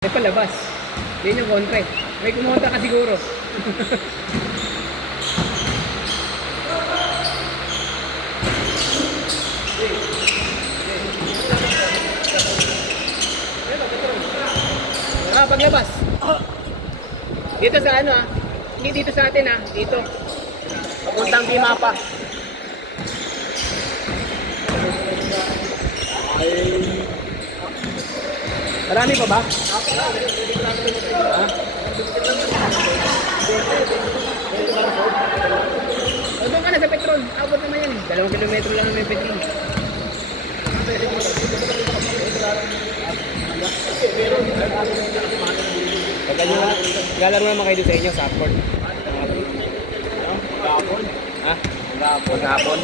May palabas. Yan yung kontre. May kumonta ka siguro. Paglabas. Dito sa ano Hindi dito sa atin dito. Papuntang Timapa. Marami pa ba? Doon ka na sa petrol. Abot naman yan 2 kilometro lang may petrol. Galaro naman kayo doon sa inyo, Southport. Gapon? Ha? Gapon?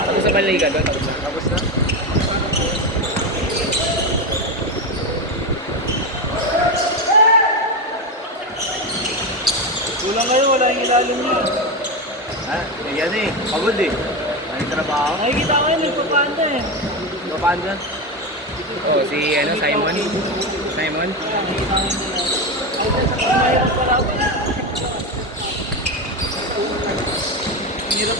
Tapos sa Baliga doon? Tapos na? Kulang ngayon, wala yung ilalim niya. Yan pagod may trabaho. Nakikita ko yun, nagpapanda Papanda? Si Simon. Simon? Mahirap pala ako. Ang hirap.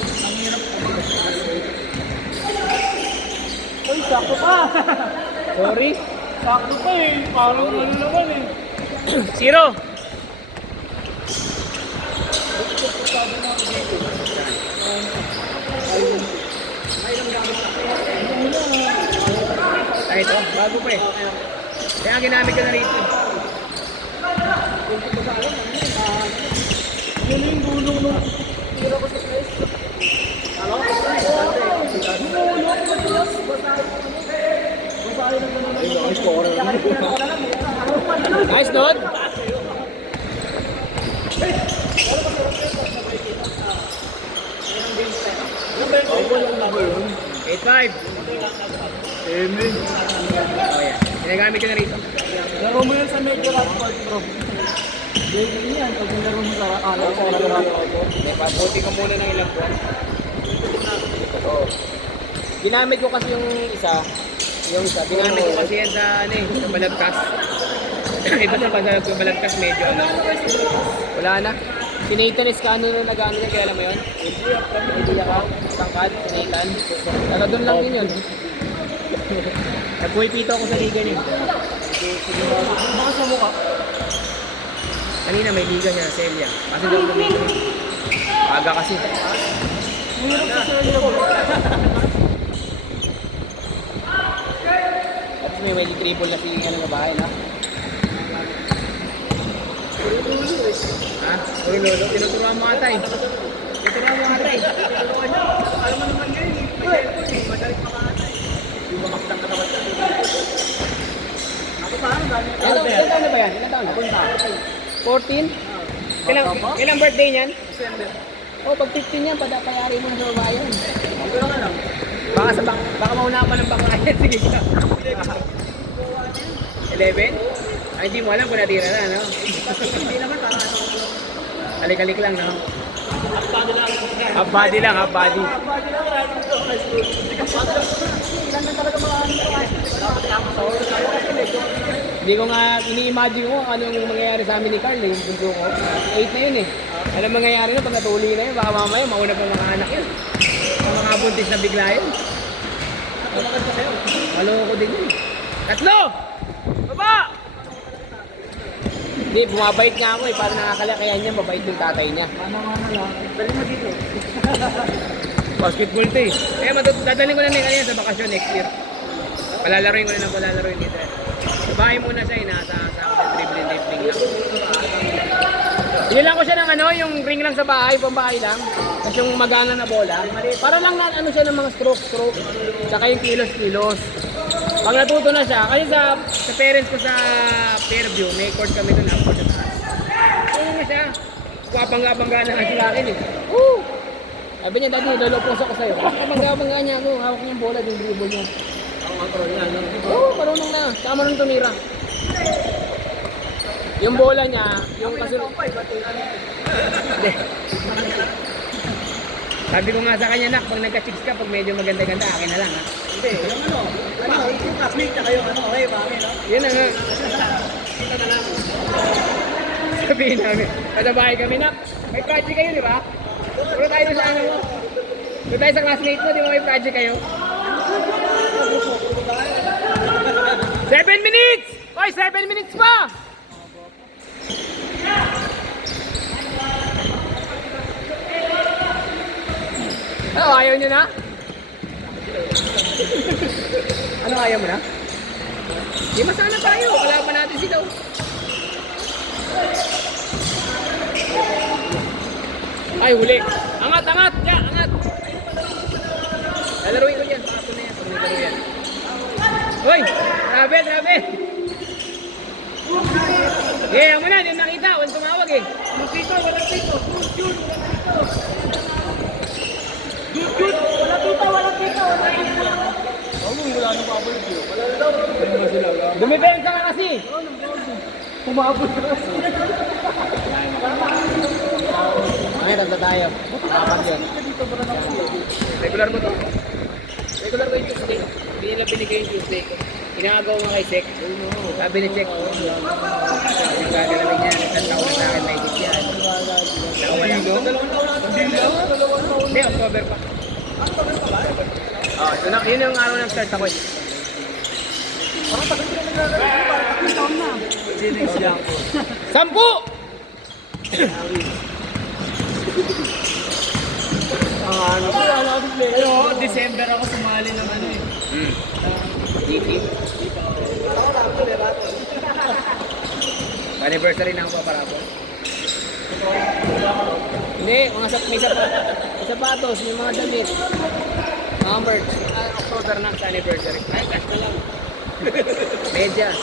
Uy, sakto pa. Sorry? Sakto pa parang ano naman Zero! Ito, bago pa Kaya ginamit ko na rito. Yun yung gulong nung tira ko sa place. Nice, Nod! 8-5. Amen. Ginagamit ko na rito. Laro mo yan sa medyo Rockport, bro. Ganyan yan, pag nilaro mo sa alaw sa Rockport. Pabuti ko muna ng ilang buwan. Ginamit ko kasi yung isa. Ginamit ko kasi yan sa sa balagkas. Iba sa balagkas medyo wala na. Si Nathan Escano na nag-ano niya, kaya alam mo yun? Hindi ka, tangkad, si Nathan. Pero doon lang din yun. Nagpuipito ako sa liga niya. Baka sa mukha. Kanina may liga niya, Celia. Kasi doon gumito. Aga kasi. Mahirap sa sarili ko. Tapos may triple na si na bahay na. Puro lolo. Tinuturuan mo atay. Alam mo naman yun, madalit makaatay. Yung mga katang katawan ka. Ako pa, Ilan taon na ba yan? Ilan taon na? 14? Kailang birthday niyan? December. Pag 15 yan, payari mo na sa babayan. Pero nga lang. Baka mauna pa ng bangkayan. Sige ka. 11? Ay, hindi mo alam kung natira na, no? Hindi naman, parang ano. Alik-alik lang, no? Half body lang, half body. Ilan na talaga mga Hindi ko nga, ini-imagine ko ano yung mangyayari sa amin ni Carl, yung bunso ko. 8 na yun Alam mangyayari na, pag natuli na yun, baka mamaya mauna pa mga anak yun. Mga buntis na bigla yun. Maloko din yun. 3! Baba! Hindi, bumabait nga ako para nakakalakayan niya, mabait yung tatay niya. Mana-mana lang. Dali mo dito. Basketball to dadalhin ko na kanina sa bakasyon next year. Palalaroin ko na palalaroin dito. Sa bahay muna siya, nasa dribbling lang. Binilang ko siya ng yung ring lang sa bahay, pambahay lang. Tapos yung magana na bola. Para lang na siya ng mga stroke. Tsaka yung kilos. Pag natuto na siya, kasi sa parents ko sa Fairview, may court kami doon after sa taas. Ano mo siya? Kapangga-bangga na nga sila akin Woo! Sabi niya, Daddy, lolopos ako sa'yo. Kapangga-bangga niya ako, hawak niya yung bola, yung dribble niya. Ang control niya, no? Oo, marunong na. Saka marunong tumira. Yung bola niya, yung kasunod. Hindi. Sabi ko nga sa kanya, nak, pag nagka-chicks ka, pag medyo maganda-ganda, akin na lang, ha. Hindi, yung yung classmate na kayo, okay, mami, no? Yan na nga. Sabihin namin, kada bahay kami na, may project kayo, di ba? Puro tayo sa ano mo. Puro tayo sa classmate mo, di ba may project kayo? 7 minutes! Oy, 7 minutes pa! Ano, ayaw nyo na? Ano, ayaw mo na? Di masana tayo, kalaban natin sila. Ay, huli. Angat, angat! Ya, angat! Lalaruin ko yan, pakapon na yan, pag nilaro yan. Hoy! Grabe, grabe! Yeah, mo na, hindi nakita, walang tumawag eh. Walang dito, walang dito. Dude, walang dito. Walang dito. Wala nang pabalik yun. Dumipensa ka kasi! Pumabot ka kasi. Ay, tanda tayo. Dapat yun. Regular mo to. Regular ko yung Tuesday. Hindi nila binigay yung Tuesday ko. Inagaw nga kay Sek. Sabi ni Sek. Yung gagalawin niya. Isang taon na sa akin may higit yan. Dalawang taon na. Hindi, October pa. Oh, ito na. Yun yung araw ng start ako eh. Parang tagal ko na naglalaro. Parang 3 taon na. Ginex lang po. 10! Pero December ako sumali ng ano eh. DP. Anniversary na ang paparapon. Hindi, may sapatos, may mga damit. Mga merch. October na sa anniversary. Ay, cash na lang. Medyas.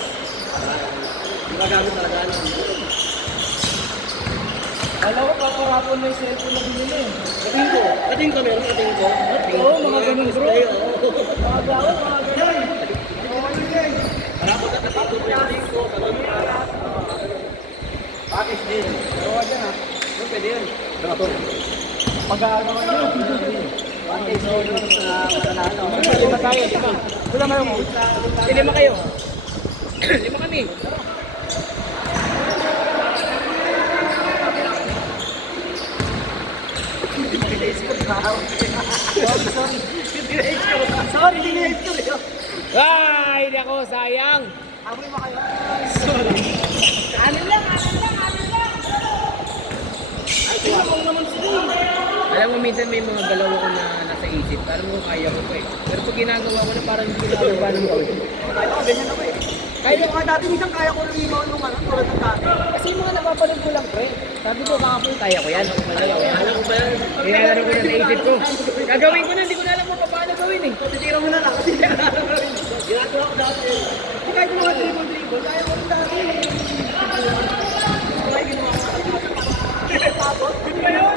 Magagamit talaga ano. Alam ko paparapon na yung cellphone na binili. Kating ko meron, kating ko. Oo, mga ganun bro. Mga gawin, mga ganun. Parapon na katapos ko yung kating ko. Pakis din. Gawa dyan ha. Pwede yun. Pag-aagawa nyo. Pakis din sa matanalo. Lima tayo, lima. Wala man mo. Lima kayo. Lima kami. Sorry, hindi na ito. Ay, nako, sayang. Amoy mo kayo. Sorry. Anin lang. Ay, tinapong naman sila. Alam mo, minsan may mga galaw ako na nasa isip. Alam mo, kaya ko pa eh. Pero pag ginagawa ko na parang hindi ko ba ng gawin. Kaya ako, ganyan ako eh. Kaya mga dati minsan kaya ko rin imaw nung ano, tulad ng dati. Kasi yung mga napapanood ko lang, pre. Sabi ko, kakapon, kaya ko yan. Alam ko ba yan? Kailangan ko yan sa isip ko. Gagawin ko na, hindi ko na alam mo pa paano gawin eh. Titira mo na lang kasi hindi na alam mo rin. Ginagawa ko dati. Hindi kahit mga dribble, kaya ko rin dati. Kaya ginawa ko dati. Tapos, yun ba yun?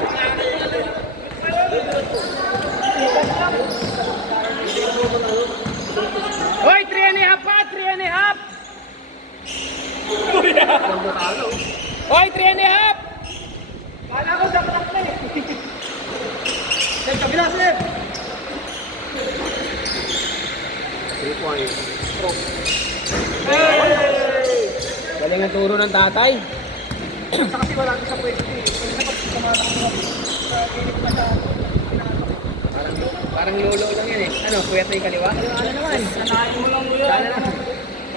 Hoy, 3.5 pa! 3.5! Hoy, 3.5! Kala ko dapat na eh. Sa kabila, sir. 3 points. Galing ang turo ng tatay. Sa kasi wala ko sa pwesto eh. Parang lolo lang yan eh. Ano, kuya tayo kaliwa? Ano naman? Sanayin mo lang mo yan. Sana na.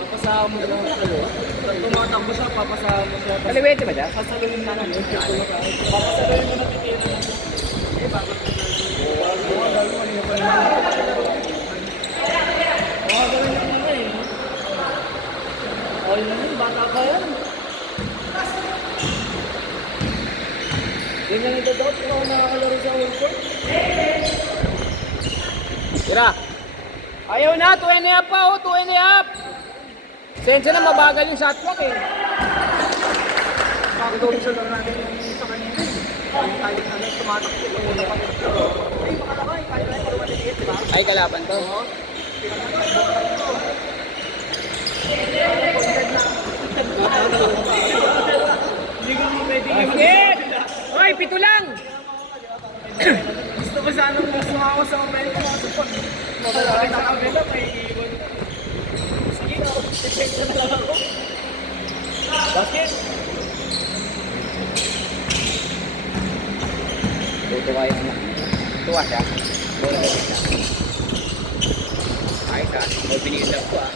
Papasama mo sa kaliwa. Tumatakbo siya, papasama mo siya. Kaliwete ba dyan? Sasaluhin na lang yun. Papasaluhin mo na titira. Eh, bakit? Oo, gawin mo niya pa naman. Oo, gawin niya naman eh. All na yun, bata pa yan. Hindi na ito daw, kung ako nakakalaro sa World Cup. Tira. Ayaw na, 2.5 pa oh, 2.5. Sensya na mabagal yung shot clock eh. Pag-dorisyon lang natin yung sa kanina. Kahit ano, tumatakbo yung una pa. Ay, makalakay, kahit na yung maliliit, di ba? Ay, kalaban to. Hindi ko naman pwede. Basket! Hoy, 7 lang! Gusto ko sana kung sumama sa Amerika. Mabalaki sa kabila, may iwan. Sige, depensa na lang ako. Basket! Tutuwa yung anak. Tuwa siya. Bola na siya. Ayos ha. O binigyan ko ah.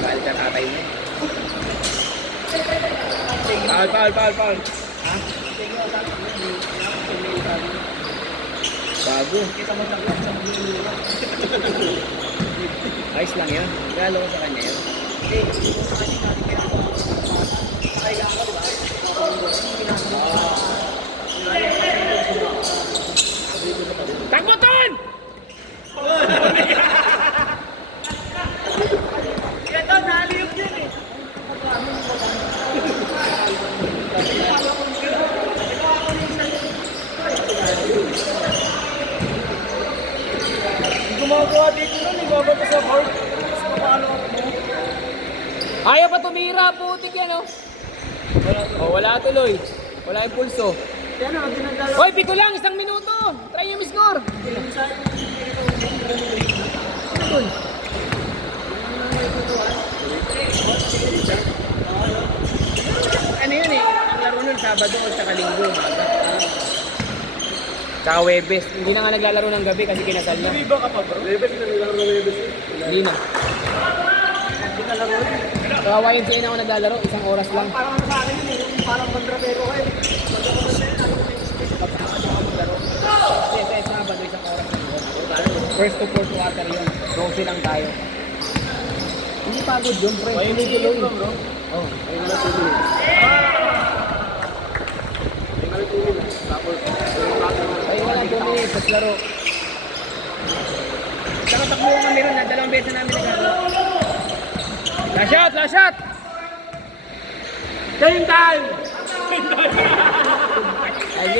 Mahal ka tatay mo. Foul. Ha? Bago. Ayos lang yun. Regalo ko sa kanya yun. Takbutan! Ito, naliyog yun eh. Gumagawa dito nun, ibabato sa board. Paano ako mo? Ayaw pa tumira, putik yan oh. Oh, wala tuloy. Wala yung pulso. Yan o, dinadala. Hoy, pito lang, 1 minuto. Try yung score. Ano yun eh? Ang laro nun, Sabado o tsaka Linggo. Tsaka Webes. Hindi na nga naglalaro ng gabi kasi kinasal niya. Iba ka pa bro? Lebes na nilalaro ng Lebes eh. Hindi na. Kawawa yun siya na ako naglalaro, 1 oras lang. Parang ano sa akin yun eh, yung parang kontrapero kayo. Kasi Sabado, 1 oras lang. First to fourth quarter yun. Rosy lang tayo. Hindi pagod yun, pre. May tuloy bro. Oh. May nga tuloy. May nga tuloy. Tapos, Ay, wala, 2 minutes, tapos laro. Saka takbo kami ron, 2 beses namin nagagawa. Last shot! game time!